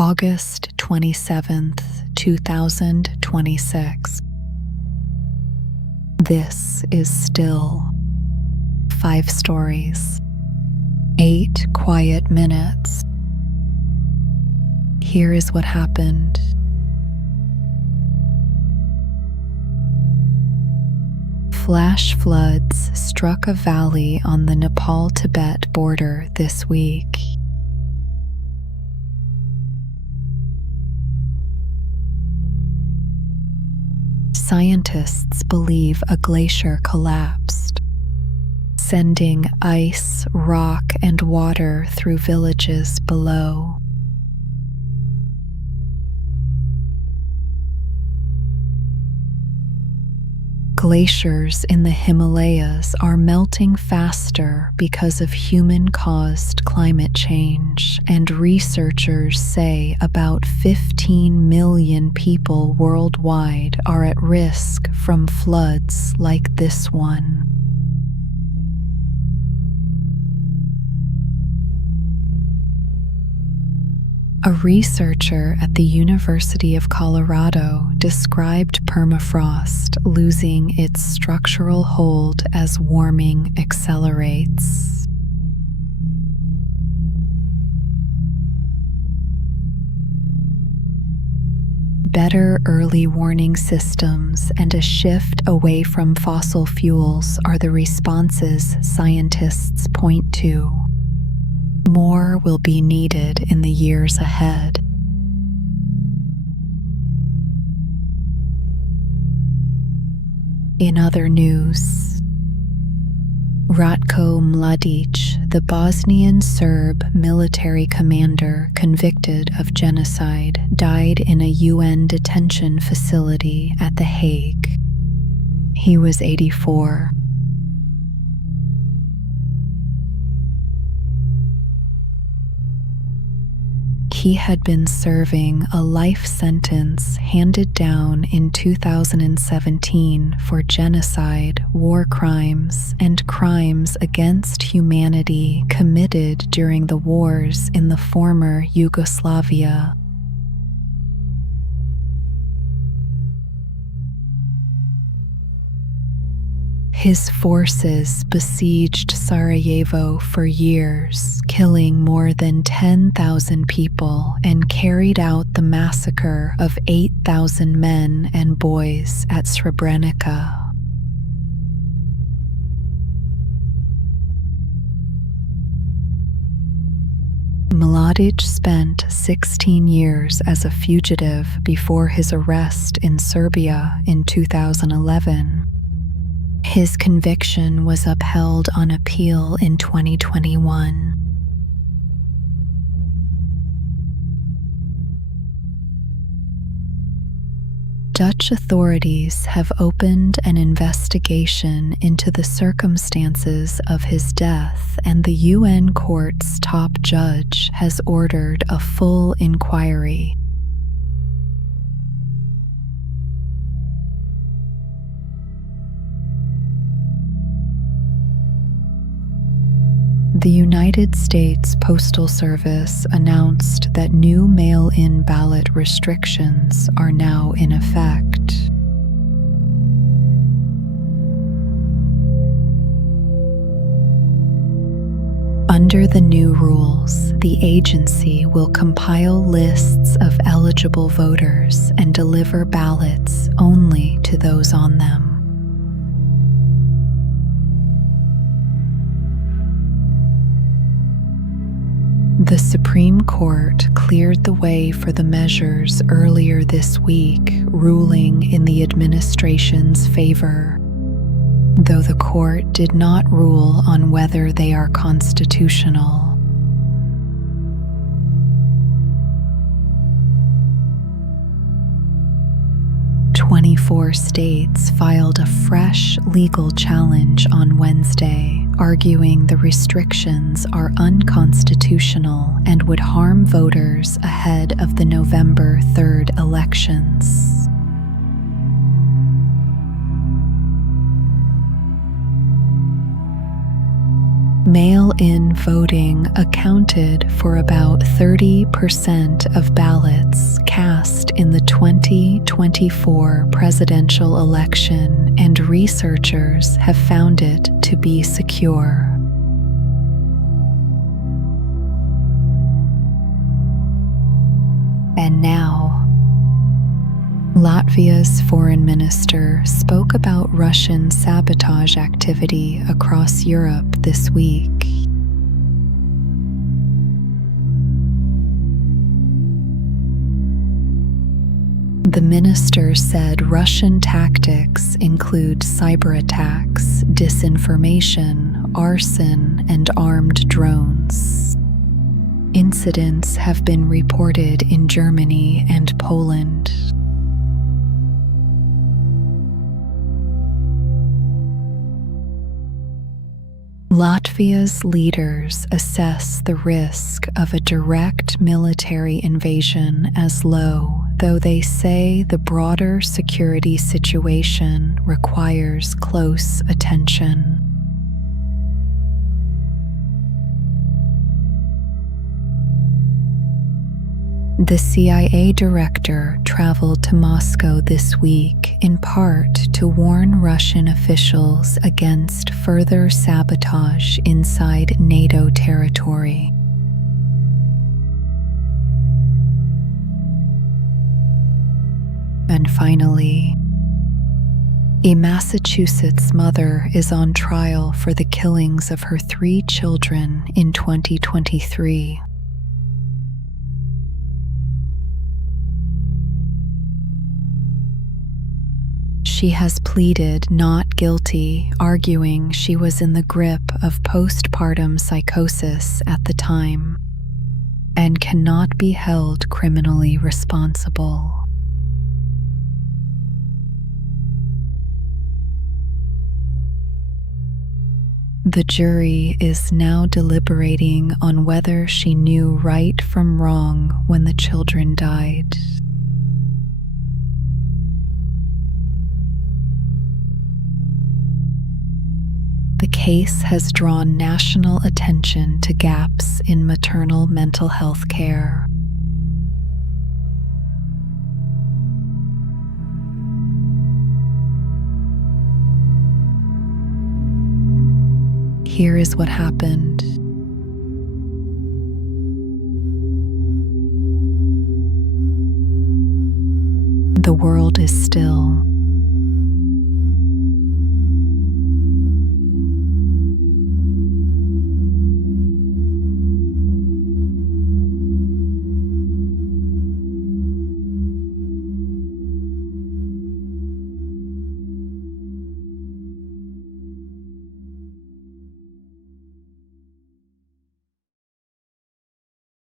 August 27th, 2026. This is still 5 stories, 8 quiet minutes. Here is what happened. Flash floods struck a valley on the Nepal-Tibet border this week. Scientists believe a glacier collapsed, sending ice, rock, and water through villages below. Glaciers in the Himalayas are melting faster because of human-caused climate change, and researchers say about 15 million people worldwide are at risk from floods like this one. A researcher at the University of Colorado described permafrost losing its structural hold as warming accelerates. Better early warning systems and a shift away from fossil fuels are the responses scientists point to. More will be needed in the years ahead. In other news, Ratko Mladić, the Bosnian Serb military commander convicted of genocide, died in a UN detention facility at The Hague. He was 84. He had been serving a life sentence handed down in 2017 for genocide, war crimes, and crimes against humanity committed during the wars in the former Yugoslavia. His forces besieged Sarajevo for years, killing more than 10,000 people, and carried out the massacre of 8,000 men and boys at Srebrenica. Mladić spent 16 years as a fugitive before his arrest in Serbia in 2011. His conviction was upheld on appeal in 2021. Dutch authorities have opened an investigation into the circumstances of his death, and the UN court's top judge has ordered a full inquiry. The United States Postal Service announced that new mail-in ballot restrictions are now in effect. Under the new rules, the agency will compile lists of eligible voters and deliver ballots only to those on them. The Supreme Court cleared the way for the measures earlier this week, ruling in the administration's favor, though the court did not rule on whether they are constitutional. 24 states filed a fresh legal challenge on Wednesday, arguing the restrictions are unconstitutional and would harm voters ahead of the November 3rd elections. Mail-in voting accounted for about 30% of ballots cast in the 2024 presidential election, and researchers have found it to be secure. And now, Latvia's foreign minister spoke about Russian sabotage activity across Europe this week. The minister said Russian tactics include cyber attacks, disinformation, arson, and armed drones. Incidents have been reported in Germany and Poland. Latvia's leaders assess the risk of a direct military invasion as low, though they say the broader security situation requires close attention. The CIA director traveled to Moscow this week in part to warn Russian officials against further sabotage inside NATO territory. And finally, a Massachusetts mother is on trial for the killings of her 3 children in 2023. She has pleaded not guilty, arguing she was in the grip of postpartum psychosis at the time and cannot be held criminally responsible. The jury is now deliberating on whether she knew right from wrong when the children died. The case has drawn national attention to gaps in maternal mental health care. Here is what happened. The world is still.